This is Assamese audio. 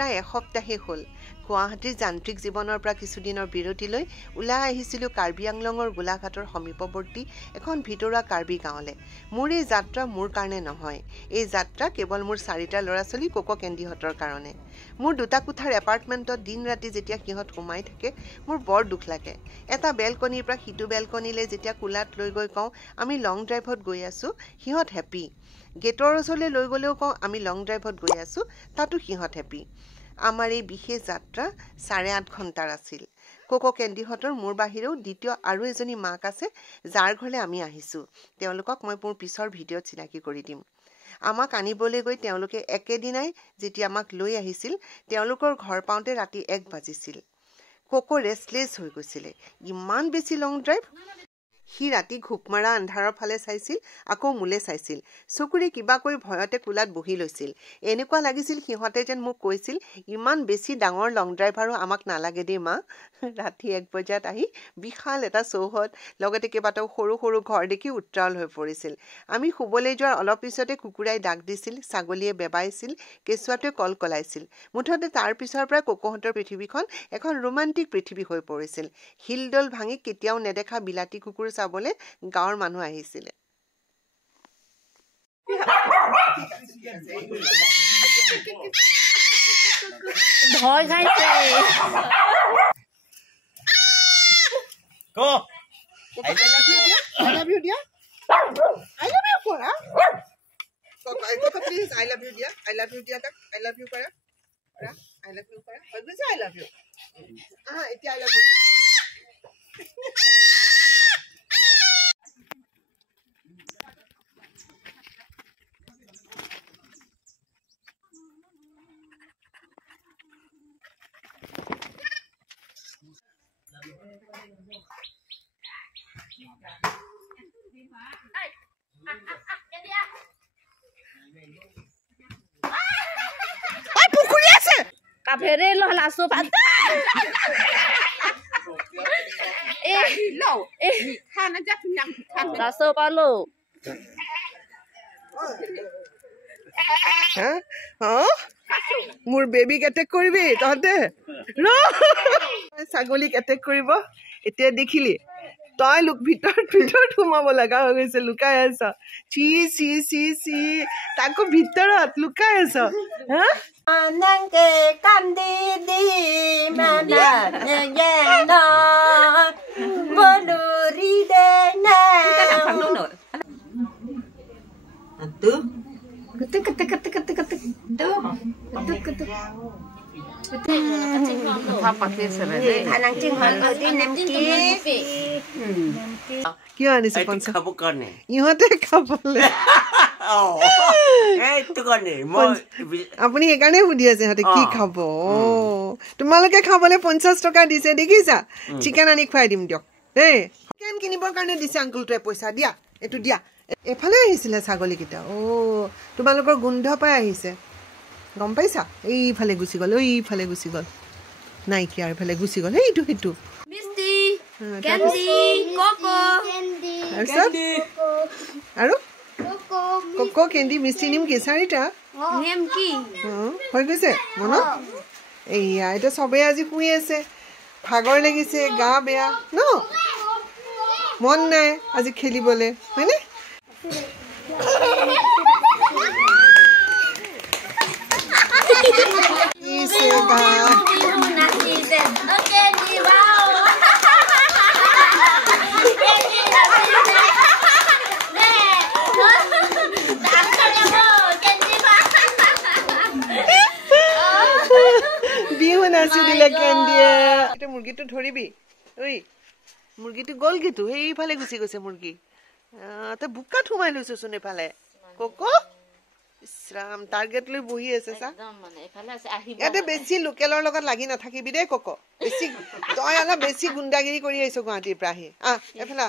প্ৰায় এসপ্তাহে হ'ল গুৱাহাটীৰ যান্ত্ৰিক জীৱনৰ পৰা কিছুদিনৰ বিৰতিলৈ ওলাই আহিছিলোঁ কাৰ্বি আংলঙৰ গোলাঘাটৰ সমীপৱৰ্তী এখন ভিতৰুৱা কাৰ্বি গাঁৱলৈ। মোৰ এই যাত্ৰা মোৰ কাৰণে নহয়, এই যাত্ৰা কেৱল মোৰ 4টা ল'ৰা ছোৱালী কোকো কেন্দিহঁতৰ কাৰণে। মোৰ 2টা কোঠাৰ এপাৰ্টমেণ্টত দিন ৰাতি যেতিয়া সিহঁত সোমাই থাকে মোৰ বৰ দুখ লাগে। এটা বেলকনিৰ পৰা সিটো বেলকনিলৈ যেতিয়া কোলাত লৈ গৈ কওঁ আমি লং ড্ৰাইভত গৈ আছোঁ, সিহঁত হেপী। গেটৰ ওচৰলৈ লৈ গ'লেও কওঁ আমি লং ড্ৰাইভত গৈ আছোঁ, তাতো সিহঁত হেপী। আমাৰ এই বিশেষ যাত্ৰা 8.5 ঘণ্টাৰ আছিল। কোকো কেন্দিহঁতৰ মোৰ বাহিৰেও দ্বিতীয় আৰু এজনী মাক আছে যাৰ ঘৰলৈ আমি আহিছোঁ। তেওঁলোকক মই মোৰ পিছৰ ভিডিঅ'ত চিনাকি কৰি দিম। আমাক আনিবলৈ গৈ তেওঁলোকে একেদিনাই যেতিয়া আমাক লৈ আহিছিল তেওঁলোকৰ ঘৰ পাওঁতে ৰাতি 1 বাজিছিল। কোকো ৰেষ্টলেছ হৈ গৈছিলে, ইমান বেছি লং ড্ৰাইভ। সি ৰাতি ঘোপমাৰা আন্ধাৰৰ ফালে চাইছিল, আকৌ মোলে চাইছিল। চকুৰে কিবা কৈ ভয়তে কোলাত বহি লৈছিল। এনেকুৱা লাগিছিল সিহঁতে যেন মোক কৈছিল ইমান বেছি ডাঙৰ লং ড্ৰাইভ আৰু আমাক নালাগে দেই মা। ৰাতি 1 বজাত আহি বিশাল এটা চৌহদ লগতে কেইবাটাও সৰু সৰু ঘৰ দেখি উত্ৰাৱল হৈ পৰিছিল। আমি শুবলৈ যোৱাৰ অলপ পিছতে কুকুৰাই ডাক দিছিল, ছাগলীয়ে বেবাইছিল, কেঁচুৱাটোৱে কলকলাইছিল। মুঠতে তাৰ পিছৰ পৰা কোকোহঁতৰ পৃথিৱীখন এখন ৰোমান্টিক পৃথিৱী হৈ পৰিছিল। শিলডল ভাঙি কেতিয়াও নেদেখা বিলাতী কুকুৰ চাবলৈ গাঁৱৰ মানুহ আহিছিলে। ভয় খাইছে। I love you, dear. I love you, Cora. Coco, please. I love you, dear. I love you, dear. I love you, Cora. Cora, I love you, Cora. Always I love you. I love you. পুকুৰী আছে কাফেৰে লাছো পাতা লাছো পালো। মোৰ বেবীক এটেক কৰিবি তহঁতে, ছাগলীক এটেক কৰিব। এতিয়া দেখিলি তই ভিতৰত সোমাব লগা হৈ গৈছে, লুকাই আছ। চি চি চি চি তাকো ভিতৰত লুকাই আছ। কিয় আনিছে ইহঁতে খাবলে? আপুনি সেইকাৰণে সুধি আছে সিহঁতে কি খাব। তোমালোকে খাবলে 50 টকা দিছে, দেখিছা? চিকেন আনি খুৱাই দিম দিয়ক দেই। চিকেন কিনিবৰ কাৰণে দিছে আংকুলটোৱে পইচা। দিয়া এইটো দিয়া। এফালে আহিছিলে ছাগলীকেইটা। তোমালোকৰ গোন্ধ পাই আহিছে, গম পাইছা? এইফালে গুচি গ'ল, এইফালে গুচি গ'ল, নাইকিয়া এইফালে গুচি গ'ল। সেইটো আৰু কোকো কেন্দি মিষ্টি নিম কি 4টা হৈ গৈছে মনত? এয়া এতিয়া চবেই আজি শুই আছে, ভাগৰ লাগিছে, গা বেয়া ন, মন নাই আজি খেলিবলে, হয়নে? বিহু নাচি দিলে কেন্দিয়ে। এতিয়া মুৰ্গীটো ধৰিবি, ঐ মুৰ্গীটো গ'লগেতো, সেইফালে গুচি গৈছে মুৰ্গী। তই বোকাত সোমাই লৈছোচোন এইফালে। কোকো ইছৰাম টাৰ্গেট লৈ বহি আছে চা। ইয়াতে বেছি লোকেলৰ লগত লাগি নাথাকিবি দেই কোকো। তই অলপ বেছি গুণ্ডাগিৰি কৰি আহিছ গুৱাহাটীৰ পৰা আহি। এফালে